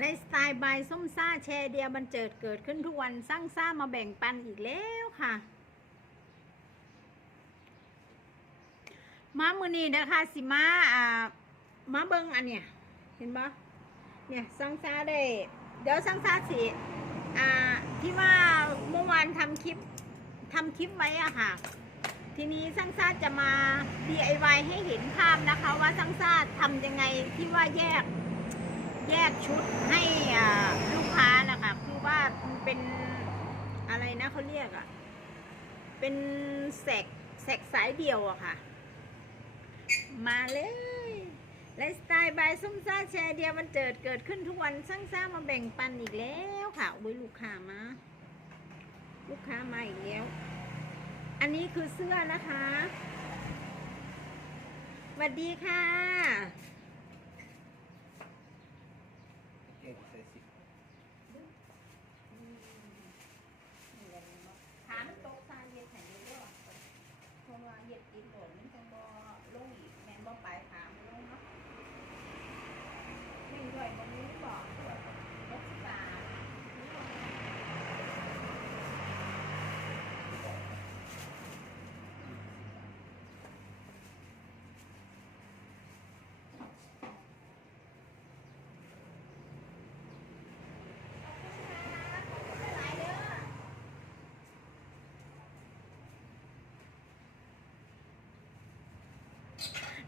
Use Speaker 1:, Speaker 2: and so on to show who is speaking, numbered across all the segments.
Speaker 1: ไลฟ์สไตล์บายส้มซ่าแชร์เดียบันเจิดเกิดขึ้นทุกวันสร้างซ่ามาแบ่งปันอีกแล้วค่ะ มามือนี้นะคะสิมาอ่ามาเบิงอันเนี้ยเห็นปะเนี่ยสร้างซ่าได้ เดี๋ยวสร้างซ่าสิอ่าที่ว่าเมื่อวานทำคลิปทำคลิปไว้อะค่ะ ทีนี้สร้างซ่าจะมา DIY ให้เห็นภาพนะคะ ว่าสร้างซ่าทำยังไงที่ว่าแยก แยกชุดให้ลูกค้านะคะคือว่าเป็นอะไรนะเขาเรียกอะเป็นแสกแสกสายเดียวอะค่ะ มาเลยไลฟ์สไตล์บายส้มซ่าแชร์เดียวมันเจิดเกิดขึ้นทุกวันสร้างซ่ามาแบ่งปันอีกแล้วค่ะอุ้ยลูกค้ามา ลูกค้ามาอีกแล้ว อันนี้คือเสื้อนะคะสวัสดีค่ะ
Speaker 2: เก่งใส่สิ
Speaker 1: ถามโต๊ะซาเย็ดแห่งนี้ด้วยเพราะว่าเย็ดกินโดดมันจะบ่ลงอีกแมนบ่ไปถามลงเนาะหนึ่งด้วยบนนี้บอกลบสิบบาทหลายเด้อ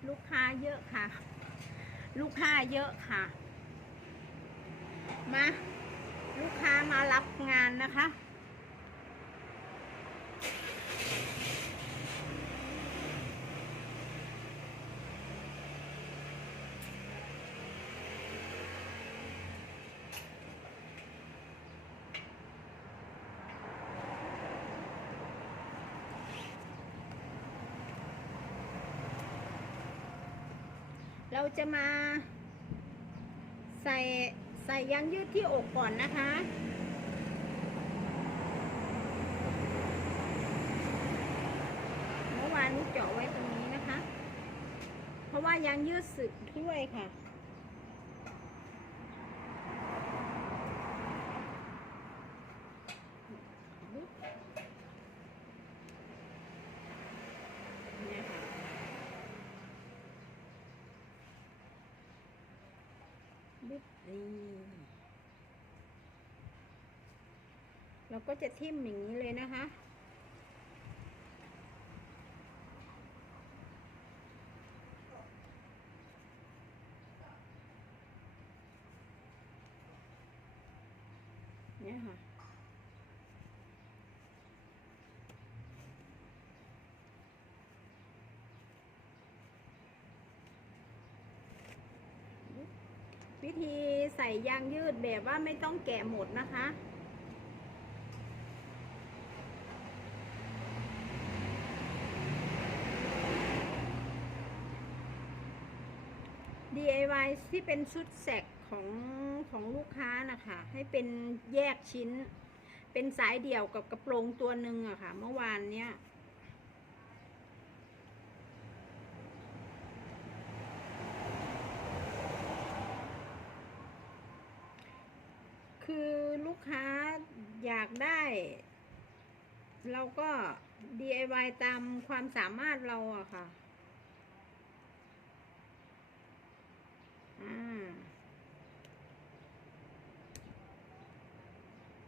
Speaker 1: ลูกค้าเยอะค่ะ ลูกค้าเยอะค่ะ มา ลูกค้ามารับงานนะคะ เราจะมา ใส่ใส่ยางยืดที่อกก่อนนะคะ เมื่อวานนี้เจาะไว้ตรงนี้นะคะ เพราะว่ายางยืดสึกด้วยค่ะ เนี่ยค่ะ บิ๊กนี่เรา ก็จะทิ่มอย่างนี้เลยนะคะ เนี่ยค่ะ วิธีใส่ยางยืดแบบว่าไม่ต้องแกะหมดนะคะ DIY ที่เป็นชุดแสกของของลูกค้านะคะ ให้เป็นแยกชิ้น เป็นสายเดี่ยวกับกระโปรงตัวหนึ่งอะค่ะ เมื่อวานเนี้ยคือลูกค้าอยากได้ เราก็ DIY ตามความสามารถเราอะค่ะ อ่า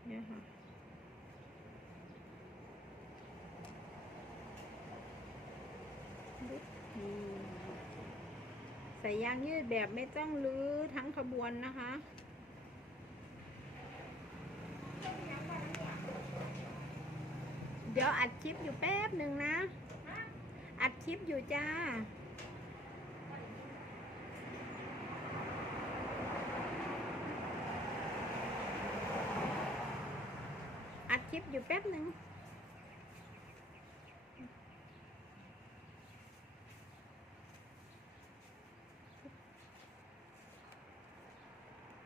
Speaker 1: เนี่ยค่ะใส่ยางยืดแบบไม่ต้องลื้อทั้งขบวนนะคะเดี๋ยวอัดคลิปอยู่แป๊บหนึ่งนะ อัดคลิปอยู่จ้า อัดคลิปอยู่แป๊บหนึ่ง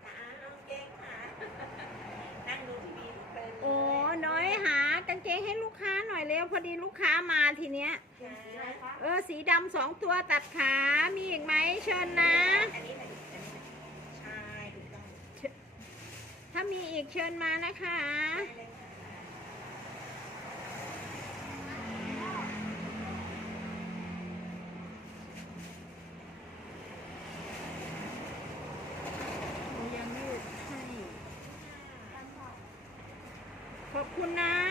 Speaker 3: เอาเก่งค่ะนั่งดูทีวีเพลินเลย
Speaker 1: โอ้น้อยหากางเกงให้ลูกค้าหน่อยเร็วพอดีลูกค้ามาทีเนี้ย
Speaker 3: ค่ะ
Speaker 1: เออสีดำสองตัวตัดขา มีอีกไหมเชิญนะ
Speaker 3: อันนี้ไหนอันนี้ไหนใช่ถูกต้อง
Speaker 1: ถ้ามีอีกเชิญมานะคะ หนูยังยืดให้ ขอบคุณนะ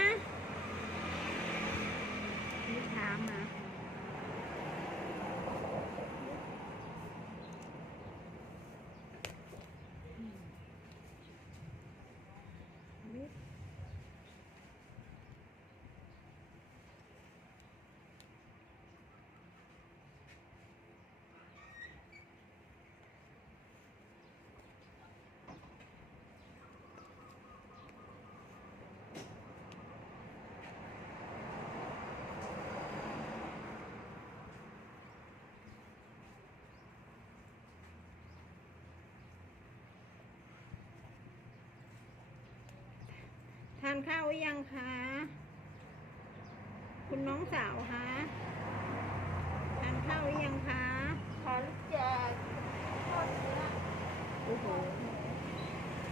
Speaker 1: านข้าวหรือยังคะ คุณน้องสาวคะทานข้าวหรือยังคะ
Speaker 3: ขอนแจกทอดเนื้อ
Speaker 1: โอ้โห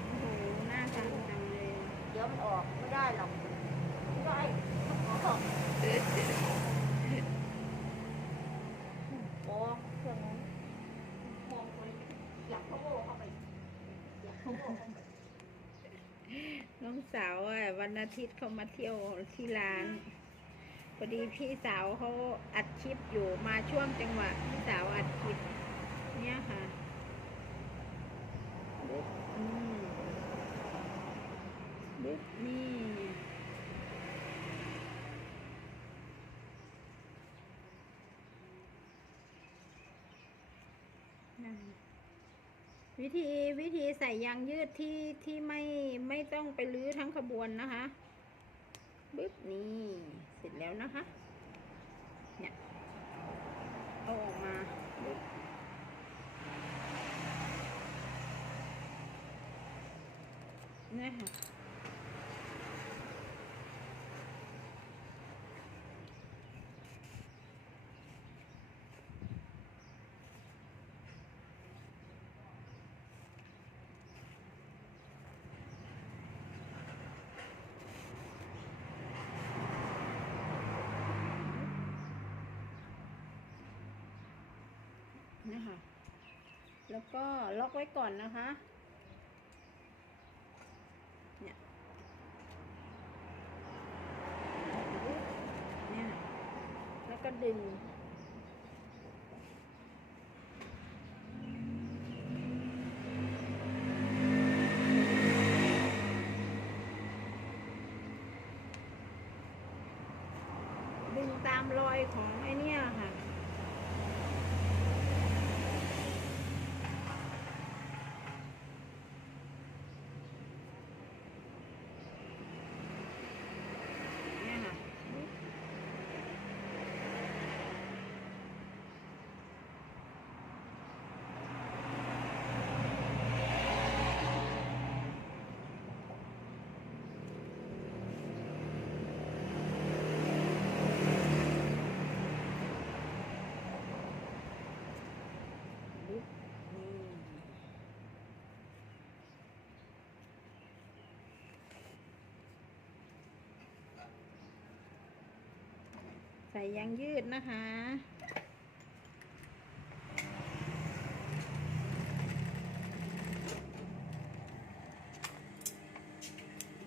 Speaker 1: โอ้โหน่าทานจังเลย
Speaker 3: เดี๋ยวมันออกไม่ได้หรอกไม่ได้มันออกโอ้เครื่องนั้นมองไปอยากเขาโบเข้าไปอยากเขาโบเข้าไป
Speaker 1: น้อง สาววันอาทิตย์เขามาเที่ยวที่ร้านพอดีพี่สาวเขาอัดคลิปอยู่มาช่วงจังหวะพี่สาวอัดคลิป เนี่ยค่ะบึ๊บอืมบึ๊บนี่วิธีวิธีใส่ยางยืดที่ที่ไม่ ไม่ต้องไปลื้อทั้งขบวนนะคะบึ๊บนี่เสร็จแล้วนะคะ เนี่ยเอาออกมาบึ๊บเนี่ยค่ะ นี่ยค่ะแล้วก็ล็อกไว้ก่อนนะคะ เนี่ยเนี่ยแล้วก็ดึงดึงตามรอยของไอเนี่ยค่ะ เนี่ยค่ะ บุ๊บนี่ใส่ยางยืดนะคะ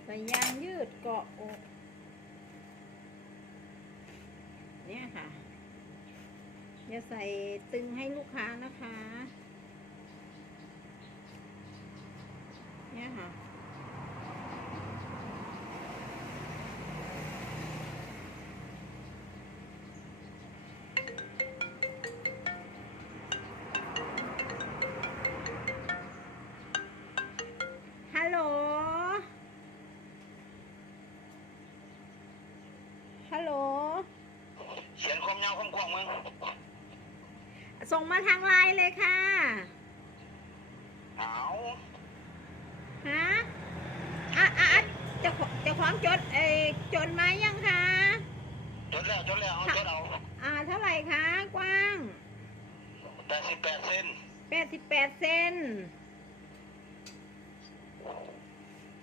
Speaker 1: ใส่ยางยืดเกาะอกเนี่ยค่ะ อย่าใส่ตึงให้ลูกค้านะคะเนี่ยค่ะ ส่งมาทางไลน์เลยค่ะ
Speaker 4: เอา
Speaker 1: ฮะอะอะอะเจะจะของจดเออจดมายังคะ
Speaker 4: จดแล้วจดแล้วเอาจดเอา
Speaker 1: อ่าเท่าไหร่คะกว้าง
Speaker 4: แปดสิบแปดเซน
Speaker 1: 88เซน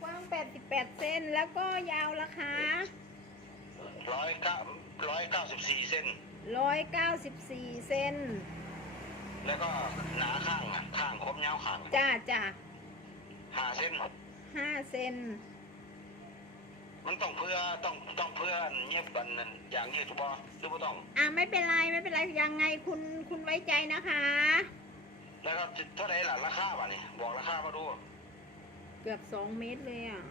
Speaker 1: ว้าง88เซนแล้วก็ยาวราคา
Speaker 4: ร้อยเก้าร้อยเก้าสิบสี่เซน
Speaker 1: 194เซน
Speaker 4: แล้วก็หนาข้างอะข้างครบยาวข้าง
Speaker 1: จ้าจ้า
Speaker 4: ห้าเซน
Speaker 1: 5เซน
Speaker 4: มันต้องเพื่อต้องต้องเพื่อเงียบกันนั่นอย่างยืดบ่หรือบ่ต้อง
Speaker 1: อ่าไม่เป็นไรไม่เป็นไรยังไงคุณคุณไว้ใจนะคะ
Speaker 4: แล้วก็เท่าไหร่ล่ะราคาบ่ะนี่บอกราคามาดู
Speaker 1: เกือบ2เมตรเลยอะ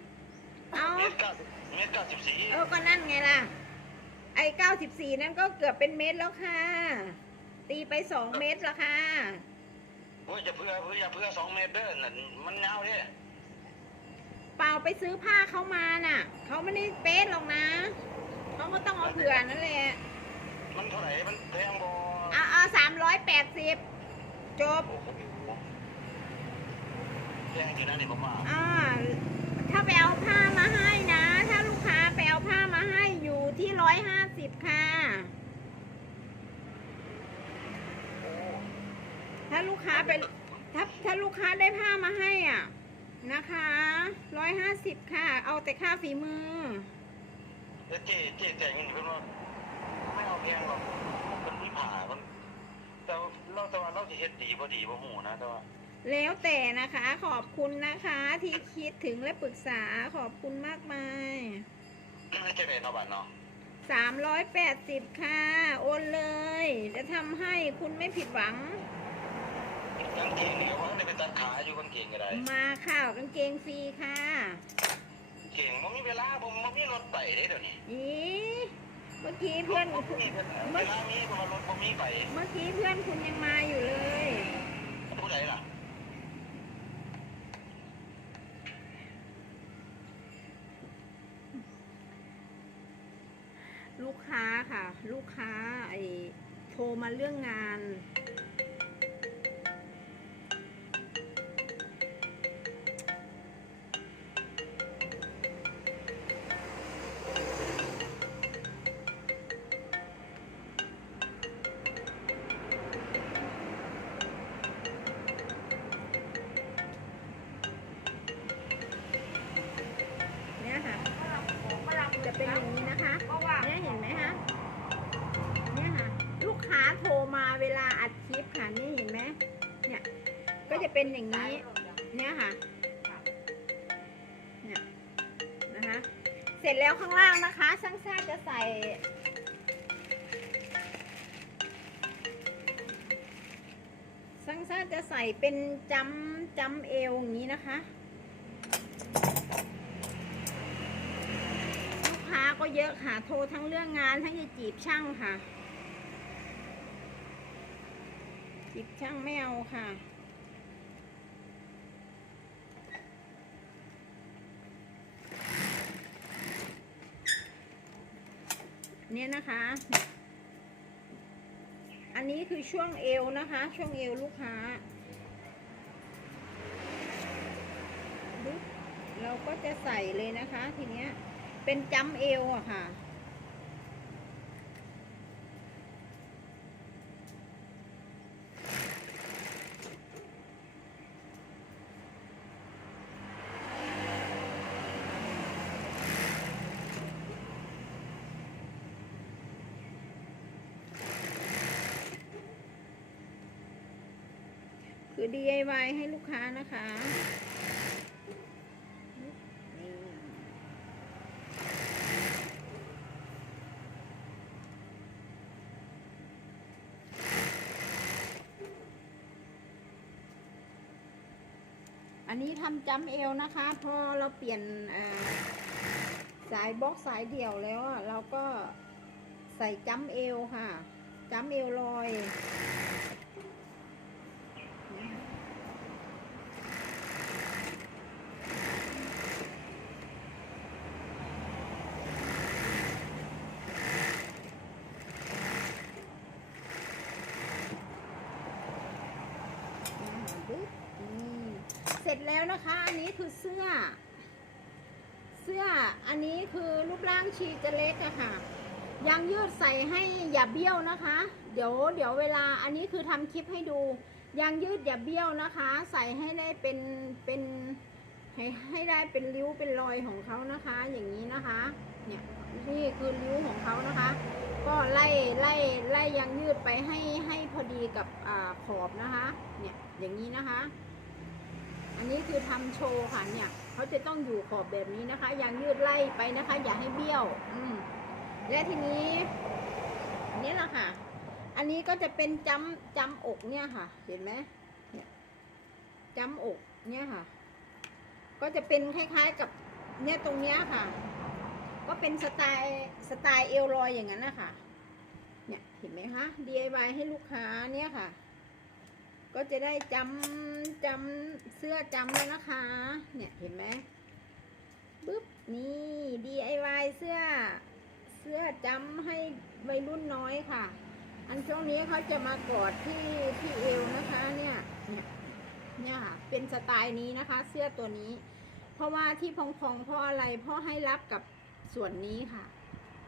Speaker 1: เอา
Speaker 4: เมตรเก้าเมตรเก้าสิบสี่
Speaker 1: เออก็นั่นไงล่ะ ไอ้94นั่นก็เกือบเป็นเมตรแล้วค่ะ ตีไป2เมตรแล้วค่ะ
Speaker 4: เพื่อจะเพื่อเพื่ออย่าเพื่อสองเมตรเด้อนั่นมันยาวเด้
Speaker 1: เปล่าไปซื้อผ้าเขามาน่ะเขาไม่ได้เป๊ะหรอกนะเขาก็ต้องเอาเผื่อนั่นแหละ
Speaker 4: มันเท่าไหร่มันแพงบ่
Speaker 1: เอาเอาสามร้อยแปดสิบจบ
Speaker 4: โอ้โหแพงจริงนะนี่ผมว่า
Speaker 1: อ่าถ้าไปเอาผ้ามาให้นะ ถ้าลูกค้าไปเอาผ้ามาให้อยู่ที่ร้อยห้าสิบค่ะ
Speaker 4: โอ้
Speaker 1: ถ้า ลูกค้าไปถ้าถ้าลูกค้าได้ผ้ามาให้อะนะคะร้อยห้าสิบค่ะ เอาแต่ค่าฝีมือ
Speaker 4: แล้วเจ๊เจ๊แต่งเงินเพิ่นว่าไม่เอาแพงหรอกมันมีผ่ามันแต่ว่าเราแต่ว่าเราจะเฮ็ดดีบ่ดีบ่ฮู้นะแต่ว่า
Speaker 1: แล้วแต่นะคะขอบคุณนะคะที่คิดถึงและปรึกษาขอบคุณมากมาย
Speaker 4: จะได้เนาะบัดเนาะ
Speaker 1: สามร้อยแปดสิบค่ะ โอนเลย จะทำให้คุณไม่ผิดหวัง
Speaker 4: กางเกงนี่ก็ว่าได้ไปตัดขาอยู่กางเกงก็ได้
Speaker 1: มาข่าวกางเกงฟรีค่ะ
Speaker 4: เก่งบ่มีเวลาบ่บ่มีรถไปเด้เดี๋ยวนี้
Speaker 1: อีเมื่อกี้เพื่อน
Speaker 4: บ่มีเวลาเวลามีเพราะว่ารถบ่มีไป
Speaker 1: เมื่อกี้เพื่อนคุณยังมาอยู่เลย
Speaker 4: ผู้ใดล่ะ
Speaker 1: ลูกค้าค่ะ ลูกค้าไอโทรมาเรื่องงาน สร็จแล้วข้างล่างนะคะ ช่างชาติจะใส่ช่างชาติจะใส่เป็นจำจำเอวอย่างนี้นะคะ ลูกค้าก็เยอะค่ะโทรทั้งเรื่องงานทั้งจะจีบช่างค่ะ จีบช่างไม่เอาค่ะ นี้นะคะ อันนี้คือช่วงเอวนะคะ ช่วงเอวลูกค้า เราก็จะใส่เลยนะคะ ทีเนี้ย เป็นจำเอวอะค่ะ คือ DIY ให้ลูกค้านะคะอันนี้ทำจำเอวนะคะ พอเราเปลี่ยนสายบล็อกสายเดี่ยวแล้วเราก็ใส่จำเอวค่ะจำเอวลอย เสร็จแล้วนะคะ อันนี้คือเสื้อ เสื้ออันนี้คือรูปร่างชีจะเล็กอะค่ะยางยืดใส่ให้อย่าเบี้ยวนะคะ เดี๋ยวเดี๋ยวเวลาอันนี้คือทำคลิปให้ดูยางยืดอย่าเบี้ยวนะคะ ใส่ให้ได้เป็นเป็นให้ให้ได้เป็นริ้วเป็นรอยของเขานะคะ อย่างนี้นะคะ เนี่ยนี่คือริ้วของเขานะคะ ก็ไล่ไล่ไล่ยางยืดไปให้ให้พอดีกับอ่าขอบนะคะ เนี่ยอย่างนี้นะคะ นนี้คือทำโชว์ค่ะเนี่ยเขาจะต้องอยู่ขอบแบบนี้นะคะยางยืดไล่ไปนะคะ อย่าให้เบี้ยว อืมและทีนี้นี่แหละค่ะ อันนี้ก็จะเป็นจำจำอกเนี่ยค่ะ เห็นไหมเนี่ยจำอกเนี่ยค่ะ ก็จะเป็นคล้ายๆกับเนี่ยตรงเนี้ยค่ะ ก็เป็นสไตล์สไตล์เอลลอยอย่างนั้นนะคะเนี่ยเห็นไหมคะ DIY ให้ลูกค้าเนี่ยค่ะ ก็จะได้จำจำเสื้อจำแล้วนะคะ เนี่ยเห็นไหมปึ๊บนี่ DIY เสื้อ เสื้อจำให้วัยรุ่นน้อยค่ะ อันช่วงนี้เขาจะมากอดที่ที่เอวนะคะเนี่ยเนี่ยเนี่ยค่ะเป็นสไตล์นี้นะคะ เสื้อตัวนี้ เพราะว่าที่พองๆเพราะอะไรเพราะให้รับกับส่วนนี้ค่ะ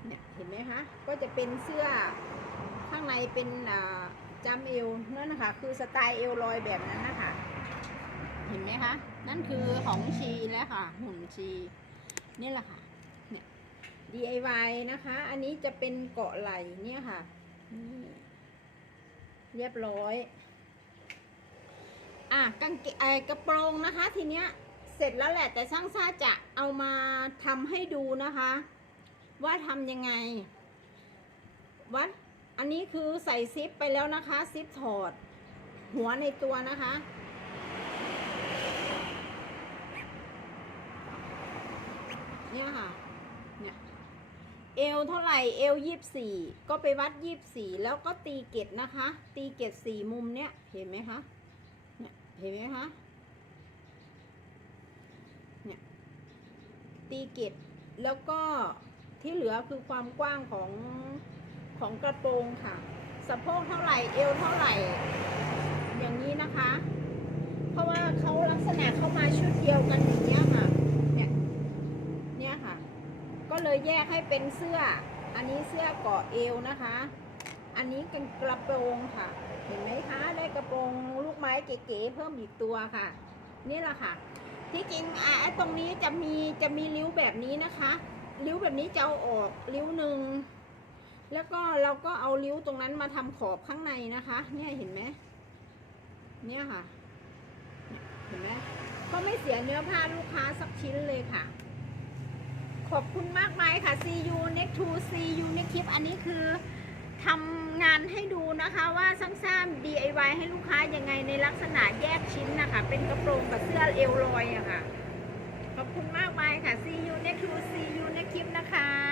Speaker 1: เนี่ยเห็นไหมคะก็จะเป็นเสื้อข้างในเป็นอ่า จำเอวนั่นนะคะคือสไตล์เอวลอยแบบนั้นนะคะเห็นไหมคะ นั่นคือของชีแล้วค่ะ หุ่นชีนี่แหละค่ะเนี่ย DIY นะคะ อันนี้จะเป็นเกาะไหล่เนี่ยค่ะนี่เรียบร้อย อะกางเกงเอ่อกระโปรงนะคะ ทีเนี้ยเสร็จแล้วแหละแต่ช่างซ่าจะเอามาทำให้ดูนะคะ ว่าทำยังไงวัด อันนี้คือใส่ซิปไปแล้วนะคะซิปถอด หัวในตัวนะคะ เนี่ยค่ะ เนี่ยเอวเท่าไหร่เอวยี่สี่ก็ไปวัดยี่สี่แล้วก็ตีเกตนะคะ ตีเกตสี่มุมเนี่ยเห็นไหมคะเนี่ยเห็นไหมคะเนี่ยตีเกตแล้วก็ที่เหลือคือความกว้างของ ของกระโปรงค่ะ สะโพกเท่าไหร่เอวเท่าไหร่ อย่างนี้นะคะ เพราะว่าเขาลักษณะเข้ามาชุดเดียวกันอย่างเนี้ยค่ะเนี่ยเนี่ยค่ะ ก็เลยแยกให้เป็นเสื้อ อันนี้เสื้อเกาะเอวนะคะ อันนี้เป็นกระโปรงค่ะ เห็นไหมคะได้กระโปรงลูกไม้เก๋ๆเพิ่มอีกตัวค่ะ นี่แหละค่ะที่จริงอะตรงนี้จะมีจะมีริ้วแบบนี้นะคะ ริ้วแบบนี้จะเอาออกริ้วหนึ่ง แล้วก็เราก็เอาริ้วตรงนั้นมาทำขอบข้างในนะคะ เนี่ยเห็นไหมเนี่ยค่ะ เห็นไหมก็ไม่เสียเนื้อผ้าลูกค้าสักชิ้นเลยค่ะ ขอบคุณมากมายค่ะ see you next to see you next clip อันนี้คือทำงานให้ดูนะคะว่าซ้ำๆ DIY ให้ลูกค้ายังไงในลักษณะแยกชิ้นนะคะ เป็นกระโปรงกับเสื้อเอวลอยอะค่ะ ขอบคุณมากมายค่ะ see you next to see you next clip นะคะ